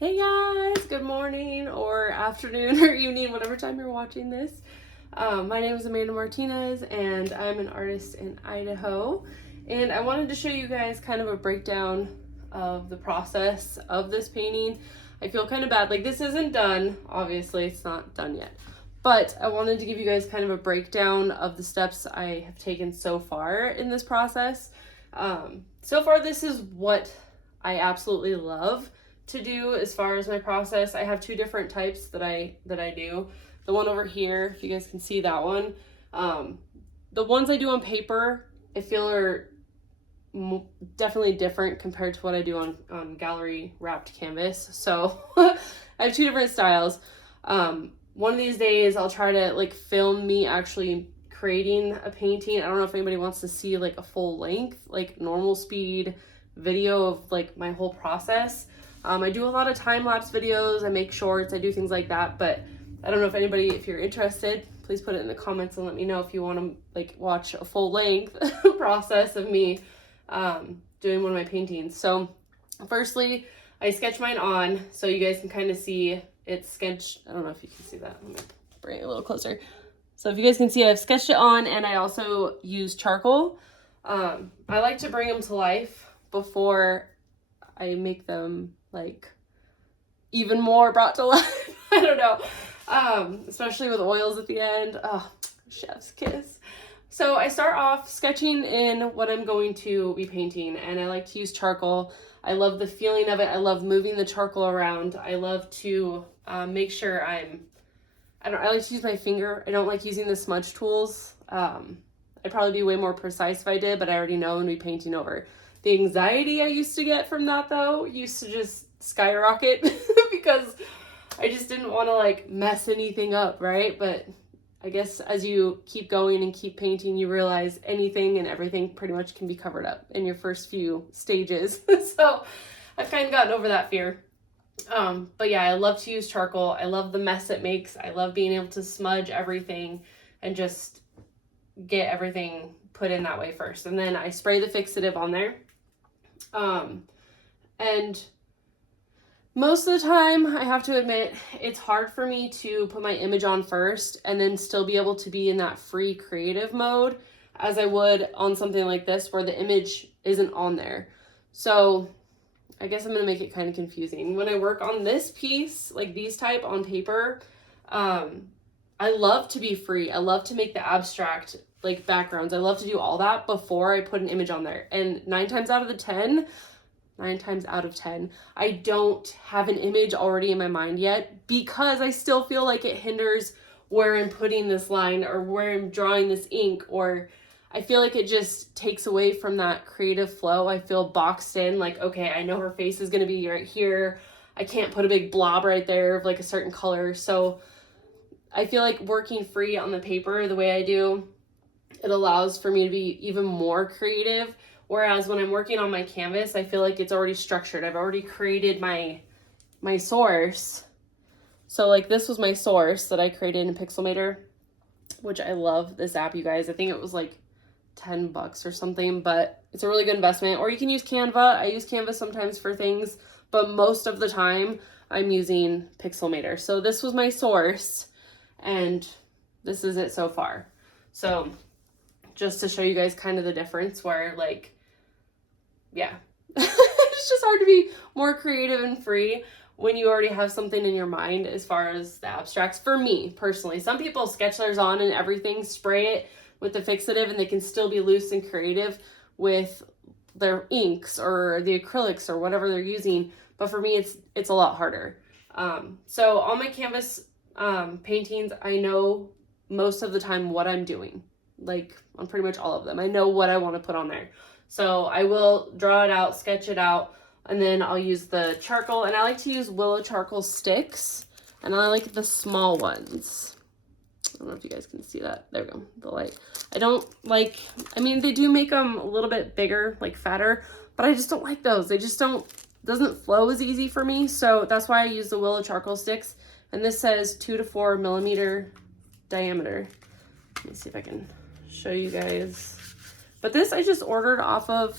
Hey guys, good morning or afternoon or evening, whatever time you're watching this. My name is Amanda Martinez and I'm an artist in Idaho. And I wanted to show you guys kind of a breakdown of the process of this painting. I feel kind of bad, like this isn't done, obviously it's not done yet. But I wanted to give you guys kind of a breakdown of the steps I have taken so far in this process. So far this is what I absolutely love to do as far as my process. I have two different types that I do. The one over here, if you guys can see that one, the ones I do on paper I feel are definitely different compared to what I do on gallery wrapped canvas. So I have two different styles. One of these days I'll try to like film me actually creating a painting. I don't know if anybody wants to see like a full length, like normal speed video of like my whole process. I do a lot of time-lapse videos, I make shorts, I do things like that, but I don't know if you're interested, please put it in the comments and let me know if you want to like watch a full-length process of me doing one of my paintings. So firstly, I sketch mine on so you guys can kind of see it's sketched. I don't know if you can see that. Let me bring it a little closer. So if you guys can see, I've sketched it on and I also use charcoal. I like to bring them to life before I make them like even more brought to life. I don't know. Especially with oils at the end. Oh, chef's kiss. So I start off sketching in what I'm going to be painting, and I like to use charcoal. I love the feeling of it. I love moving the charcoal around. I love to make sure I like to use my finger. I don't like using the smudge tools. I'd probably be way more precise if I did, but I already know and be painting over. The anxiety I used to get from that though used to just skyrocket because I just didn't want to like mess anything up, right? But I guess as you keep going and keep painting, you realize anything and everything pretty much can be covered up in your first few stages. So I've kind of gotten over that fear. But yeah, I love to use charcoal. I love the mess it makes. I love being able to smudge everything and just get everything put in that way first. And then I spray the fixative on there. And most of the time, I have to admit, it's hard for me to put my image on first and then still be able to be in that free creative mode as I would on something like this where the image isn't on there. So I guess I'm going to make it kind of confusing. When I work on this piece, like these type on paper, I love to be free. I love to make the abstract like backgrounds. I love to do all that before I put an image on there. And 9 times out of 10, I don't have an image already in my mind yet because I still feel like it hinders where I'm putting this line or where I'm drawing this ink, or I feel like it just takes away from that creative flow. I feel boxed in, like, okay, I know her face is going to be right here. I can't put a big blob right there of like a certain color. So I feel like working free on the paper the way I do, it allows for me to be even more creative. Whereas when I'm working on my canvas, I feel like it's already structured. I've already created my source. So like this was my source that I created in Pixelmator, which I love this app, you guys. I think it was like $10 or something, but it's a really good investment. Or you can use Canva. I use Canva sometimes for things, but most of the time I'm using Pixelmator. So this was my source and this is it so far. So just to show you guys kind of the difference where like, yeah, it's just hard to be more creative and free when you already have something in your mind as far as the abstracts. For me personally, some people sketch theirs on and everything, spray it with the fixative, and they can still be loose and creative with their inks or the acrylics or whatever they're using. But for me, it's a lot harder. So on my canvas paintings, I know most of the time what I'm doing. Like on pretty much all of them, I know what I want to put on there. So I will draw it out, sketch it out, and then I'll use the charcoal. And I like to use willow charcoal sticks, and I like the small ones. I don't know if you guys can see that. There we go, the light. I don't like, I mean, they do make them a little bit bigger, like fatter, but I just don't like those. They just doesn't flow as easy for me. So that's why I use the willow charcoal sticks. And this says 2 to 4 millimeter diameter. Let me see if I can show you guys. But this I just ordered off of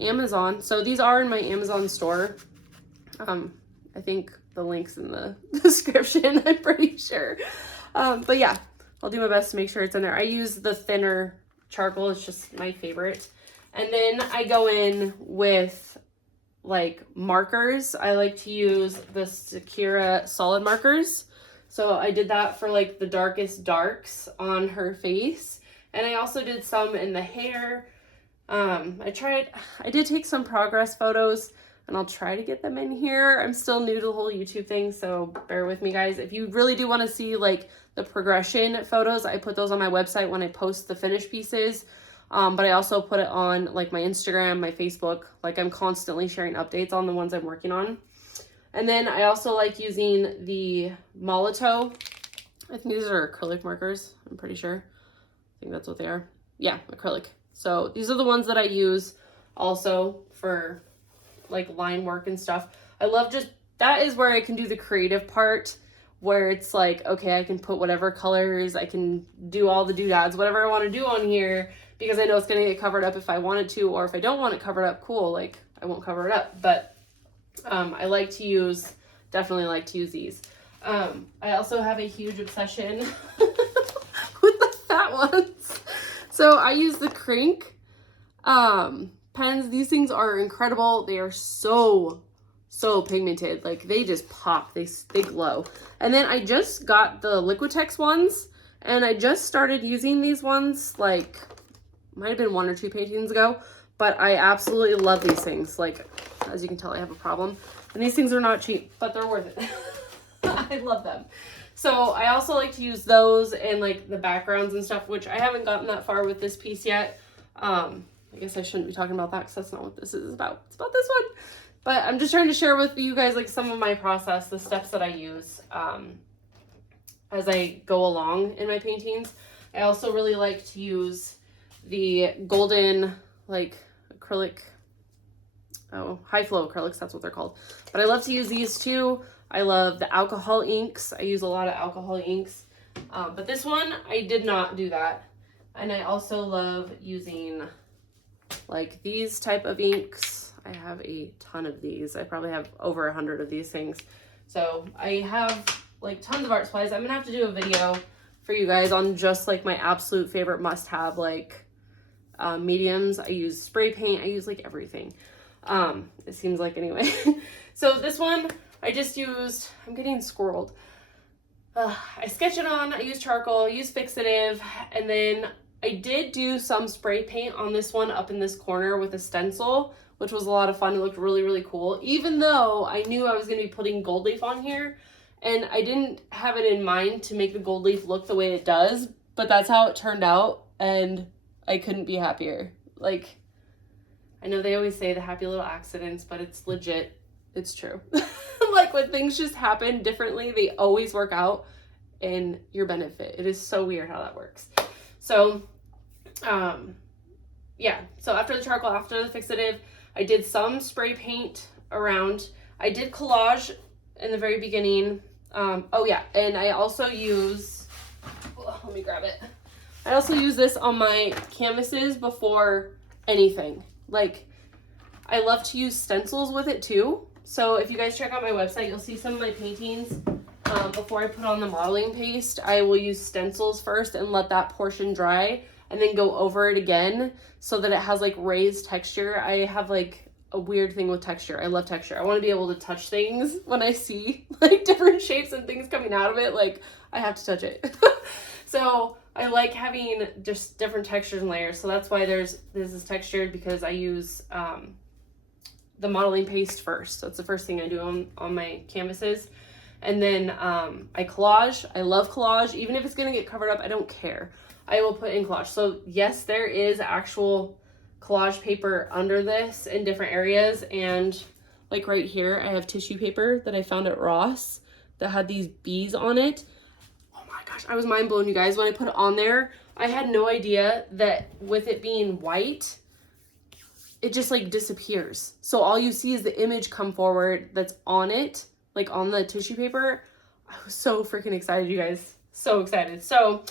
Amazon. So these are in my Amazon store. I think the link's in the description, I'm pretty sure. But yeah, I'll do my best to make sure it's in there. I use the thinner charcoal. It's just my favorite. And then I go in with like markers. I like to use the Sakura solid markers. So I did that for like the darkest darks on her face. And I also did some in the hair. I did take some progress photos and I'll try to get them in here. I'm still new to the whole YouTube thing, so bear with me, guys. If you really do want to see like the progression photos, I put those on my website when I post the finished pieces. But I also put it on like my Instagram, my Facebook. Like I'm constantly sharing updates on the ones I'm working on. And then I also like using the Molotow. I think these are acrylic markers, I'm pretty sure. I think that's what they are. Yeah, acrylic. So these are the ones that I use also for like line work and stuff. I love just, that is where I can do the creative part, where it's like, okay, I can put whatever colors, I can do all the doodads, whatever I want to do on here, because I know it's going to get covered up if I wanted to, or if I don't want it covered up, cool, like I won't cover it up. But I like to use, definitely like to use these. I also have a huge obsession with the fat ones. So I use the Crink pens. These things are incredible. They are so pigmented. Like they just pop, they glow. And then I just got the Liquitex ones, and I just started using these ones, like might have been 1 or 2 paintings ago, but I absolutely love these things. Like, as you can tell, I have a problem. And these things are not cheap, but they're worth it. I love them. So I also like to use those and like the backgrounds and stuff, which I haven't gotten that far with this piece yet. I guess I shouldn't be talking about that because that's not what this is about. It's about this one. But I'm just trying to share with you guys like some of my process, the steps that I use as I go along in my paintings. I also really like to use the golden like acrylic, high flow acrylics, that's what they're called. But I love to use these too. I love the alcohol inks. I use a lot of alcohol inks. But this one, I did not do that. And I also love using like these type of inks. I have a ton of these. I probably have over 100 of these things. So I have like tons of art supplies. I'm gonna have to do a video for you guys on just like my absolute favorite must-have like mediums. I use spray paint. I use like everything. It seems like anyway. So this one, I just used, I'm getting squirreled. I sketch it on, I use charcoal, I use fixative, and then I did do some spray paint on this one up in this corner with a stencil, which was a lot of fun. It looked really, really cool, even though I knew I was going to be putting gold leaf on here, and I didn't have it in mind to make the gold leaf look the way it does, but that's how it turned out, and I couldn't be happier. Like, I know they always say the happy little accidents, but it's legit. It's true. Like when things just happen differently, they always work out in your benefit. It is so weird how that works. So, yeah. So after the charcoal, after the fixative, I did some spray paint around. I did collage in the very beginning. Oh yeah. And I also use, let me grab it. I also use this on my canvases before anything. Like, I love to use stencils with it too. So if you guys check out my website, you'll see some of my paintings. Before I put on the modeling paste, I will use stencils first and let that portion dry and then go over it again so that it has like raised texture. I have like a weird thing with texture. I love texture. I want to be able to touch things when I see like different shapes and things coming out of it. Like I have to touch it. So I like having just different textures and layers. So that's why this is textured, because I use the modeling paste first. That's the first thing I do on my canvases. And then I collage. I love collage. Even if it's gonna get covered up, I don't care. I will put in collage. So yes, there is actual collage paper under this in different areas. And like right here, I have tissue paper that I found at Ross that had these bees on it. Oh my gosh, I was mind blown, you guys. When I put it on there, I had no idea that with it being white, it just like disappears. So all you see is the image come forward that's on it, like on the tissue paper. I was so freaking excited, you guys. So excited. So,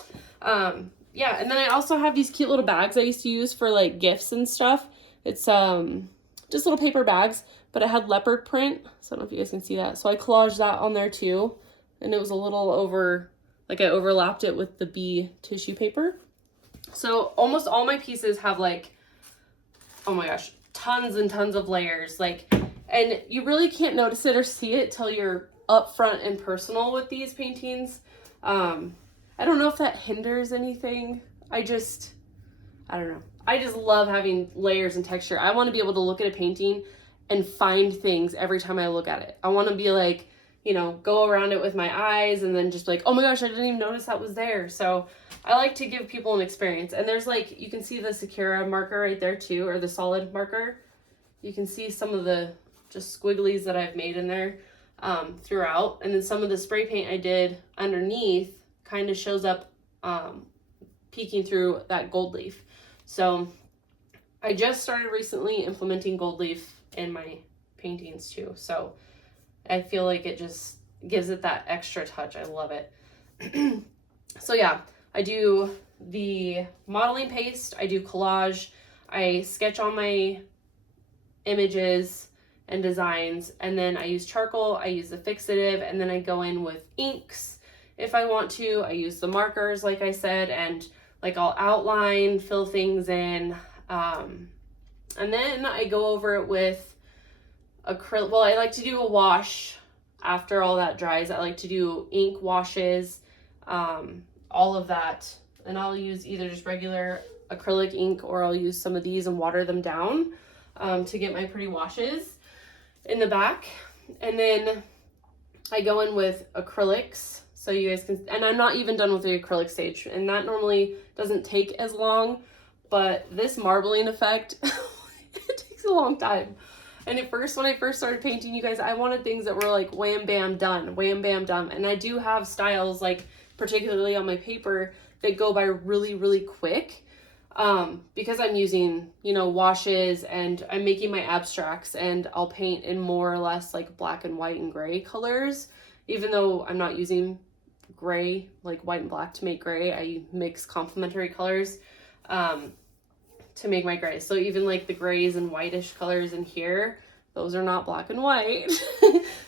yeah. And then I also have these cute little bags I used to use for like gifts and stuff. It's just little paper bags, but it had leopard print. So I don't know if you guys can see that. So I collaged that on there too. And it was a little over, like I overlapped it with the bee tissue paper. So almost all my pieces have like, oh my gosh, tons and tons of layers. Like, and you really can't notice it or see it till you're up front and personal with these paintings. I don't know if that hinders anything. I don't know. I just love having layers and texture. I want to be able to look at a painting and find things every time I look at it. I want to be like, you know, go around it with my eyes and then just like, oh my gosh, I didn't even notice that was there. So I like to give people an experience. And there's like, you can see the Sakura marker right there too, or the solid marker. You can see some of the just squigglies that I've made in there throughout. And then some of the spray paint I did underneath kind of shows up peeking through that gold leaf. So I just started recently implementing gold leaf in my paintings too. So I feel like it just gives it that extra touch. I love it. So yeah, I do the modeling paste, I do collage, I sketch on my images and designs, and then I use charcoal, I use the fixative, and then I go in with inks if I want to. I use the markers, like I said, and like I'll outline, fill things in, and then I go over it with acrylic. Well, I like to do a wash after all that dries. I like to do ink washes, all of that, and I'll use either just regular acrylic ink or I'll use some of these and water them down to get my pretty washes in the back. And then I go in with acrylics, so you guys can, and I'm not even done with the acrylic stage, and that normally doesn't take as long, but this marbling effect, it takes a long time. And at first, when I first started painting, you guys, I wanted things that were like wham, bam, done, wham, bam, done. And I do have styles, like particularly on my paper, that go by really, really quick because I'm using, you know, washes and I'm making my abstracts, and I'll paint in more or less like black and white and gray colors. Even though I'm not using gray, like white and black to make gray, I mix complementary colors to make my gray. So even like the grays and whitish colors in here, those are not black and white.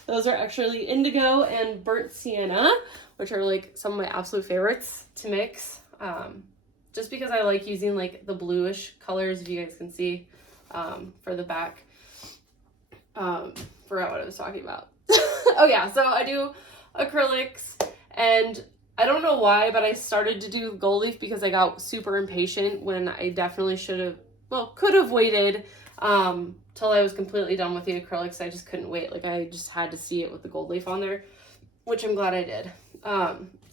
Those are actually indigo and burnt sienna, which are like some of my absolute favorites to mix. Just because I like using like the bluish colors, if you guys can see, for the back. Forgot what I was talking about. Oh yeah, so I do acrylics, and I don't know why, but I started to do gold leaf because I got super impatient when I definitely should have, well, could have waited till I was completely done with the acrylics. I just couldn't wait. Like I just had to see it with the gold leaf on there, which I'm glad I did.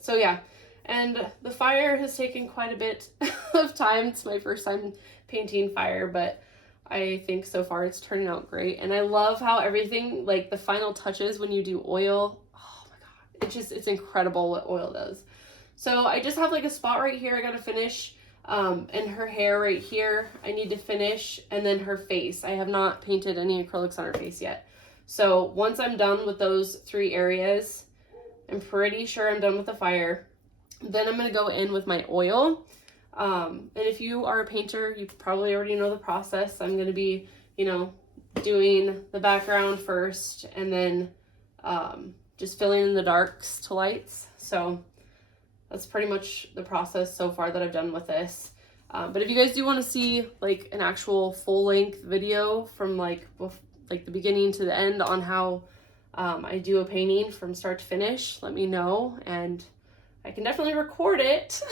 So yeah, and the fire has taken quite a bit of time. It's my first time painting fire, but I think so far it's turning out great. And I love how everything, like the final touches when you do oil, oh my God, it's incredible what oil does. So I just have like a spot right here I gotta finish, and her hair right here I need to finish, and then her face. I have not painted any acrylics on her face yet. So once I'm done with those 3 areas, I'm pretty sure I'm done with the fire. Then I'm gonna go in with my oil. And if you are a painter, you probably already know the process. I'm gonna be, you know, doing the background first, and then just filling in the darks to lights. So that's pretty much the process so far that I've done with this. But if you guys do want to see like an actual full-length video from like the beginning to the end on how I do a painting from start to finish, let me know, and I can definitely record it.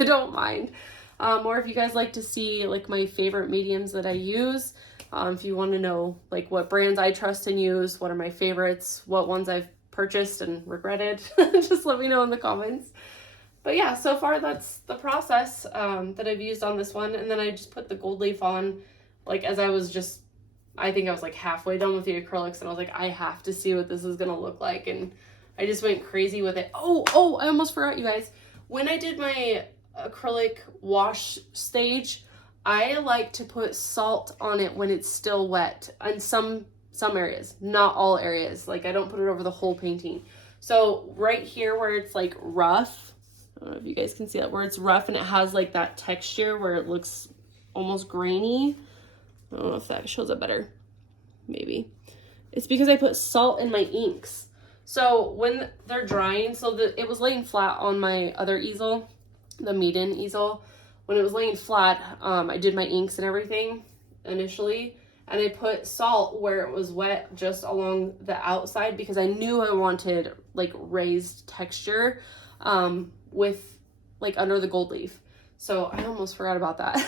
I don't mind. Or if you guys like to see like my favorite mediums that I use, if you want to know like what brands I trust and use, what are my favorites, what ones I've purchased and regretted, just let me know in the comments. But yeah, so far that's the process that I've used on this one. And then I just put the gold leaf on, like as I was just, I think I was like halfway done with the acrylics, and I was like, I have to see what this is gonna look like. And I just went crazy with it. Oh, I almost forgot, you guys. When I did my acrylic wash stage, I like to put salt on it when it's still wet in some areas, not all areas. Like I don't put it over the whole painting. So right here where it's like rough, I don't know if you guys can see that, where it's rough and it has like that texture where it looks almost grainy. I don't know if that shows up better, maybe. It's because I put salt in my inks. So when they're drying, it was laying flat on my other easel, the Meeden easel. When it was laying flat, I did my inks and everything initially, and I put salt where it was wet just along the outside because I knew I wanted like raised texture with like under the gold leaf. So I almost forgot about that.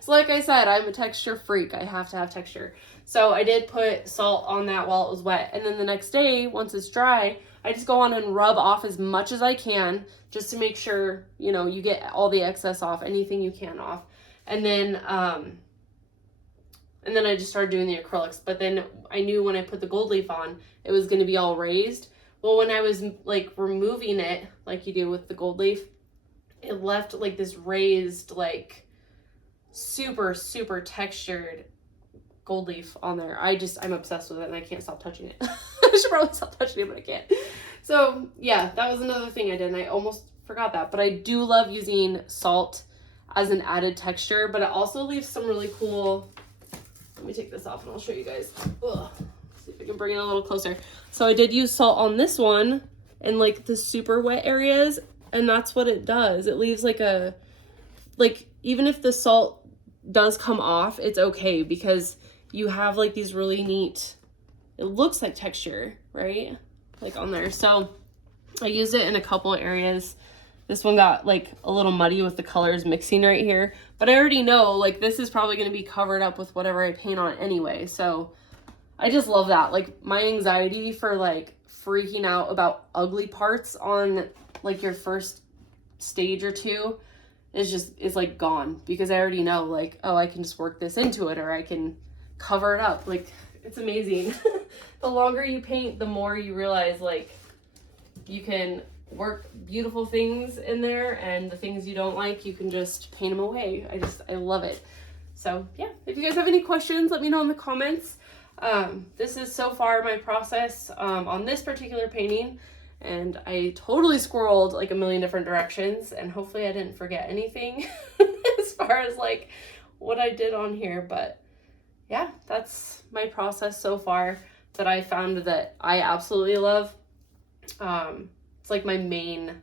So like I said, I'm a texture freak. I have to have texture. So I did put salt on that while it was wet. And then the next day, once it's dry, I just go on and rub off as much as I can just to make sure, you know, you get all the excess off, anything you can off. And then I just started doing the acrylics. But then I knew when I put the gold leaf on, it was going to be all raised. Well, when I was like removing it, like you do with the gold leaf, it left like this raised, like super, super textured gold leaf on there. I'm obsessed with it and I can't stop touching it. I should probably stop touching it, but I can't. So yeah, that was another thing I did, and I almost forgot that. But I do love using salt as an added texture, but it also leaves some really cool, let me take this off and I'll show you guys. Ugh. See if I can bring it a little closer. So I did use salt on this one in like the super wet areas, and that's what it does. It leaves like even if the salt does come off, it's okay because you have like these really neat, it looks like texture, right? Like on there. So I used it in a couple of areas. This one got like a little muddy with the colors mixing right here, but I already know like this is probably going to be covered up with whatever I paint on anyway. So I just love that. Like my anxiety for like freaking out about ugly parts on like your first stage or two is like gone because I already know like, oh, I can just work this into it, or I can cover it up. Like, it's amazing. The longer you paint, the more you realize like you can work beautiful things in there, and the things you don't like, you can just paint them away. I love it. So yeah, if you guys have any questions, let me know in the comments. This is so far my process on this particular painting. And I totally scrolled like a million different directions, and hopefully I didn't forget anything as far as like what I did on here. But yeah, that's my process so far that I found that I absolutely love. It's like my main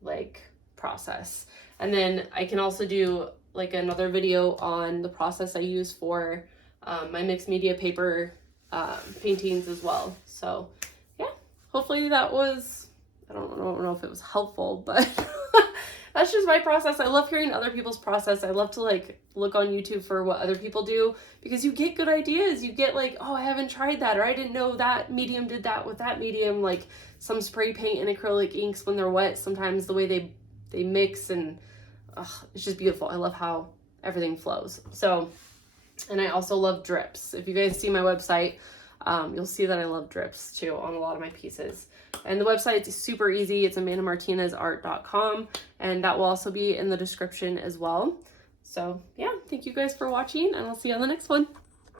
like process. And then I can also do like another video on the process I use for my mixed media paper paintings as well. So hopefully that was, I don't know if it was helpful, but that's just my process. I love hearing other people's process. I love to like look on YouTube for what other people do because you get good ideas. You get like, oh, I haven't tried that, or I didn't know that medium did that with that medium. Like some spray paint and acrylic inks when they're wet, sometimes the way they mix, and it's just beautiful. I love how everything flows. So, and I also love drips. If you guys see my website, you'll see that I love drips too on a lot of my pieces. And the website is super easy. It's amandamartinezart.com, and that will also be in the description as well. So yeah, thank you guys for watching, and I'll see you on the next one.